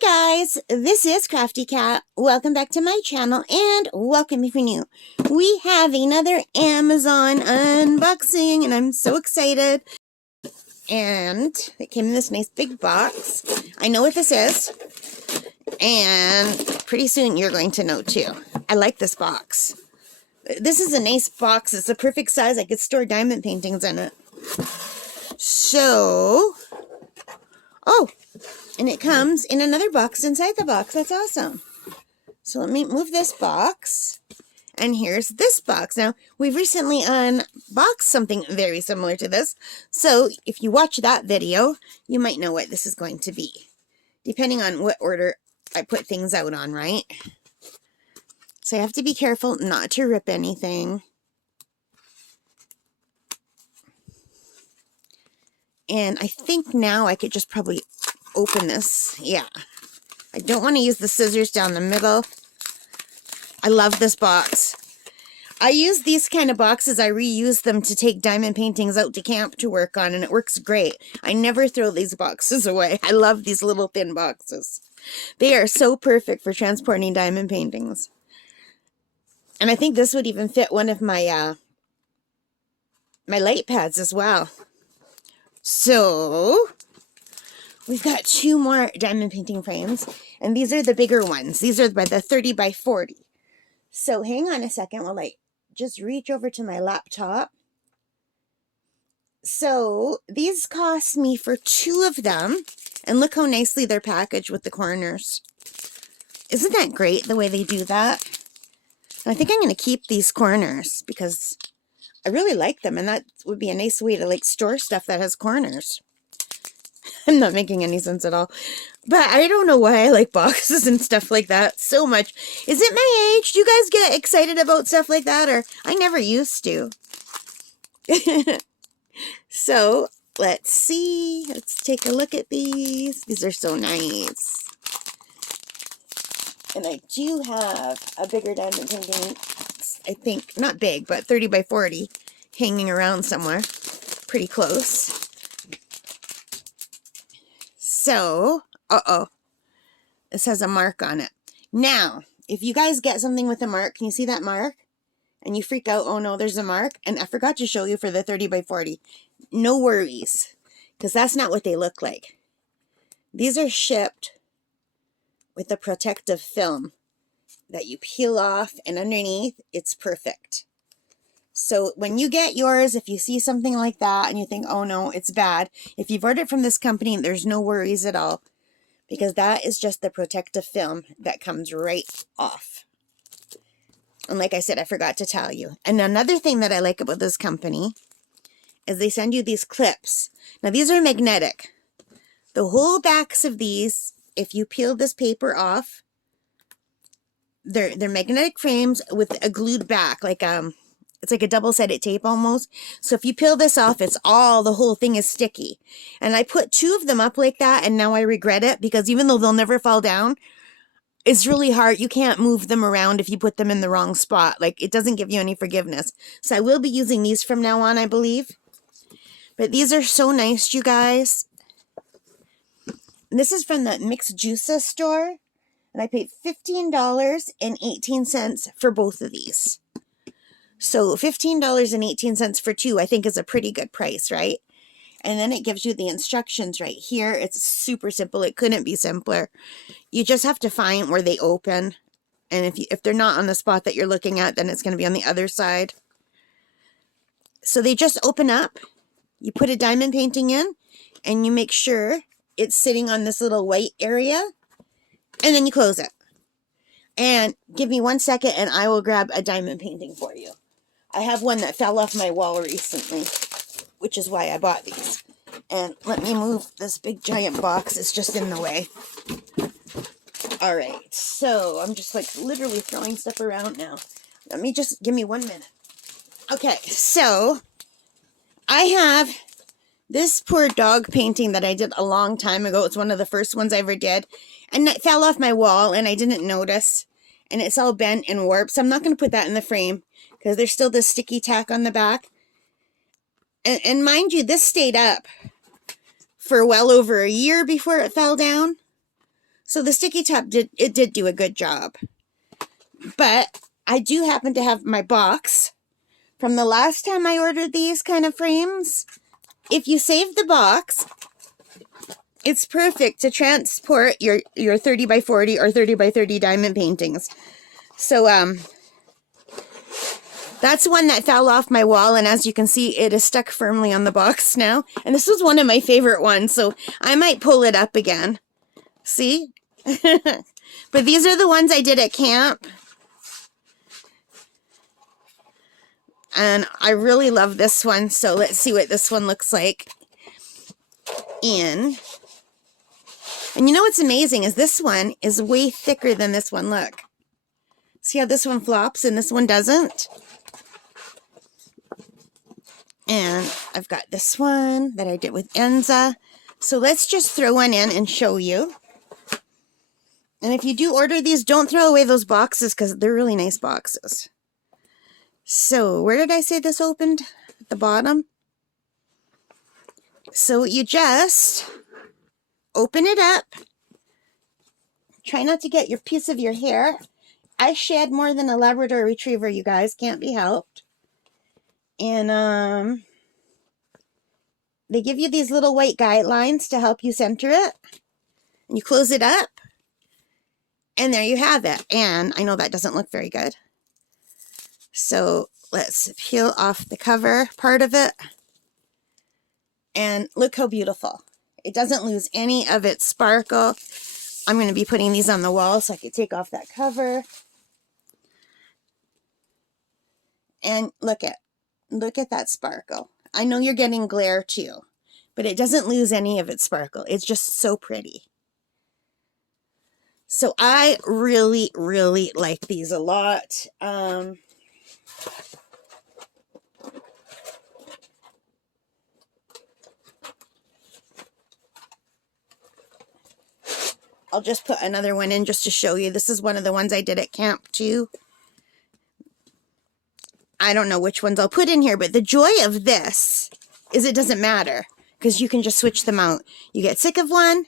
guys, this is Crafty Cat. Welcome back to my channel and welcome if you're new. We have another Amazon unboxing and I'm so excited. And it came in this nice big box. I know what this is. And pretty soon you're going to know too. I like this box. This is a nice box. It's the perfect size. I could store diamond paintings in it. So, and it comes in another box inside the box. That's awesome. So let me move this box. And here's this box. Now, we've recently unboxed something very similar to this. So if you watch that video, you might know what this is going to be. Depending on what order I put things out on, right? So I have to be careful not to rip anything. And I think now I could just probably open this. Yeah. I don't want to use the scissors down the middle. I love this box. I use these kind of boxes. I reuse them to take diamond paintings out to camp to work on, and it works great. I never throw these boxes away. I love these little thin boxes. They are so perfect for transporting diamond paintings. And I think this would even fit one of my my light pads as well. So we've got two more diamond painting frames, and these are the bigger ones. These are by the 30 by 40. So hang on a second while I just reach over to my laptop. So these cost me for two of them, and look how nicely they're packaged with the corners. Isn't that great the way they do that? And I think I'm going to keep these corners because I really like them, and that would be a nice way to like store stuff that has corners. I'm not making any sense at all. But I don't know why I like boxes and stuff like that so much. Is it my age? Do you guys get excited about stuff like that? Or I never used to. So, let's see. Let's take a look at these. These are so nice. And I do have a bigger diamond painting, I think, not big, but 30 by 40 hanging around somewhere. Pretty close. So, this has a mark on it. Now, if you guys get something with a mark, can you see that mark? And you freak out, oh no, there's a mark. And I forgot to show you for the 30 by 40. No worries, because that's not what they look like. These are shipped with a protective film that you peel off, and underneath, it's perfect. So when you get yours, if you see something like that and you think, oh no, it's bad, if you've ordered from this company, there's no worries at all, because that is just the protective film that comes right off. And like I said, I forgot to tell you. And another thing that I like about this company is they send you these clips. Now these are magnetic. The whole backs of these, if you peel this paper off, they're magnetic frames with a glued back, like it's like a double-sided tape almost. So if you peel this off, the whole thing is sticky. And I put two of them up like that, and now I regret it, because even though they'll never fall down, it's really hard. You can't move them around if you put them in the wrong spot. Like, it doesn't give you any forgiveness. So I will be using these from now on, I believe. But these are so nice, you guys. This is from the Mixed Juices store. And I paid $15.18 for both of these. So $15.18 for two, I think, is a pretty good price, right? And then it gives you the instructions right here. It's super simple. It couldn't be simpler. You just have to find where they open. And if they're not on the spot that you're looking at, then it's going to be on the other side. So they just open up. You put a diamond painting in, and you make sure it's sitting on this little white area. And then you close it. And give me 1 second, and I will grab a diamond painting for you. I have one that fell off my wall recently, which is why I bought these. And let me move this big giant box. It's just in the way. All right, so I'm just like literally throwing stuff around now. Give me 1 minute. Okay, so I have this poor dog painting that I did a long time ago. It's one of the first ones I ever did. And it fell off my wall, and I didn't notice. And it's all bent and warped, so I'm not going to put that in the frame, because there's still this sticky tack on the back. And mind you, this stayed up for well over a year before it fell down. So the sticky top did do a good job. But I do happen to have my box from the last time I ordered these kind of frames. If you save the box, it's perfect to transport your 30 by 40 or 30 by 30 diamond paintings. So that's one that fell off my wall, and as you can see, it is stuck firmly on the box now. And this was one of my favorite ones, so I might pull it up again. See? But these are the ones I did at camp. And I really love this one, so let's see what this one looks like in. And you know what's amazing is this one is way thicker than this one. Look. See how this one flops and this one doesn't? And I've got this one that I did with Enza. So let's just throw one in and show you. And if you do order these, don't throw away those boxes because they're really nice boxes. So where did I say this opened? At the bottom. So you just open it up. Try not to get your piece of your hair. I shed more than a Labrador Retriever, you guys. Can't be helped. And they give you these little white guidelines to help you center it. And you close it up. And there you have it. And I know that doesn't look very good. So let's peel off the cover part of it. And look how beautiful. It doesn't lose any of its sparkle. I'm going to be putting these on the wall so I can take off that cover. And look at that sparkle. I know you're getting glare too, but it doesn't lose any of its sparkle. It's just so pretty. So I really, really like these a lot. I'll just put another one in just to show you. This is one of the ones I did at camp too. I don't know which ones I'll put in here, but the joy of this is it doesn't matter because you can just switch them out. You get sick of one,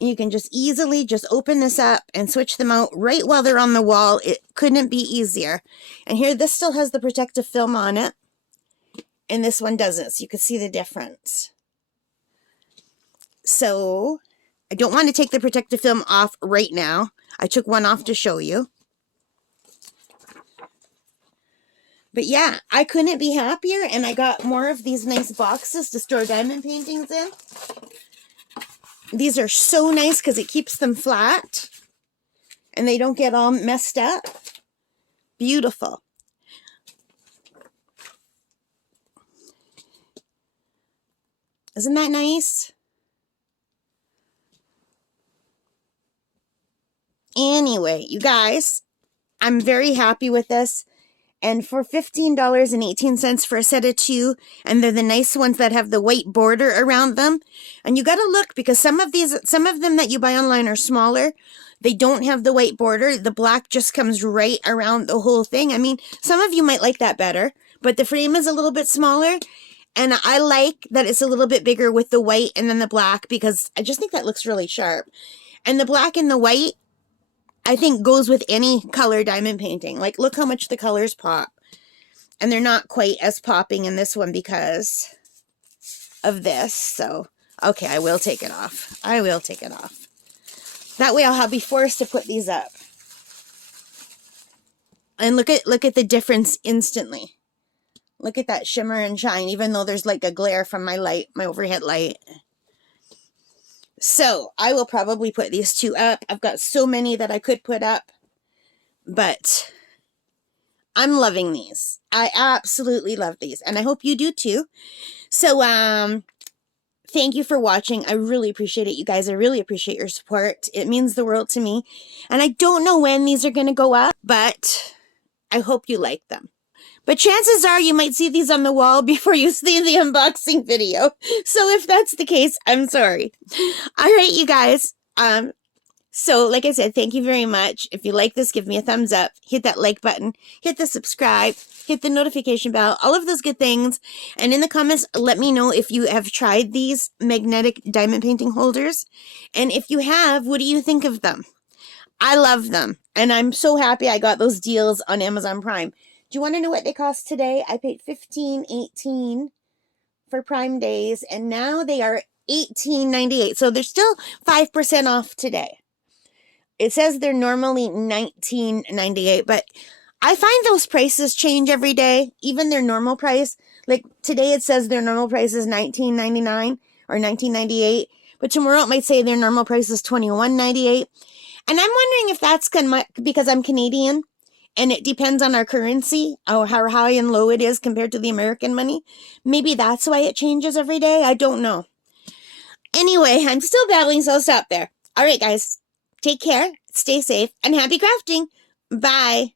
you can just easily just open this up and switch them out right while they're on the wall. It couldn't be easier. And here, this still has the protective film on it, and this one doesn't, so you can see the difference. So I don't want to take the protective film off right now. I took one off to show you. But yeah, I couldn't be happier, and I got more of these nice boxes to store diamond paintings in. These are so nice because it keeps them flat, and they don't get all messed up. Beautiful. Isn't that nice? Anyway, you guys, I'm very happy with this. And for $15.18 for a set of 2, and they're the nice ones that have the white border around them. And you got to look because some of them that you buy online are smaller. They don't have the white border. The black just comes right around the whole thing. I mean, some of you might like that better, but the frame is a little bit smaller. And I like that it's a little bit bigger with the white and then the black because I just think that looks really sharp. And the black and the white, I think, goes with any color diamond painting. Like, look how much the colors pop. And they're not quite as popping in this one because of this. So, okay, I will take it off. I will take it off. That way I'll be forced to put these up. And look at the difference instantly. Look at that shimmer and shine, even though there's like a glare from my light, my overhead light. So, I will probably put these 2 up. I've got so many that I could put up. But I'm loving these. I absolutely love these. And I hope you do too. So, thank you for watching. I really appreciate it, you guys. I really appreciate your support. It means the world to me. And I don't know when these are going to go up, but I hope you like them. But chances are you might see these on the wall before you see the unboxing video. So if that's the case, I'm sorry. All right, you guys. So like I said, thank you very much. If you like this, give me a thumbs up. Hit that like button. Hit the subscribe. hit the notification bell, all of those good things. And in the comments, let me know if you have tried these magnetic diamond painting holders. And if you have, what do you think of them? I love them. And I'm so happy I got those deals on Amazon Prime. Do you want to know what they cost today? I paid $15.18 for Prime days, and now they are $18.98. So they're still 5% off today. It says they're normally $19.98, but I find those prices change every day, even their normal price. Like today it says their normal price is $19.99 or $19.98, but tomorrow it might say their normal price is $21.98. And I'm wondering if that's because I'm Canadian and it depends on our currency, or how high and low it is compared to the American money. Maybe that's why it changes every day. I don't know. Anyway, I'm still babbling, so I'll stop there. All right, guys. Take care, stay safe, and happy crafting. Bye.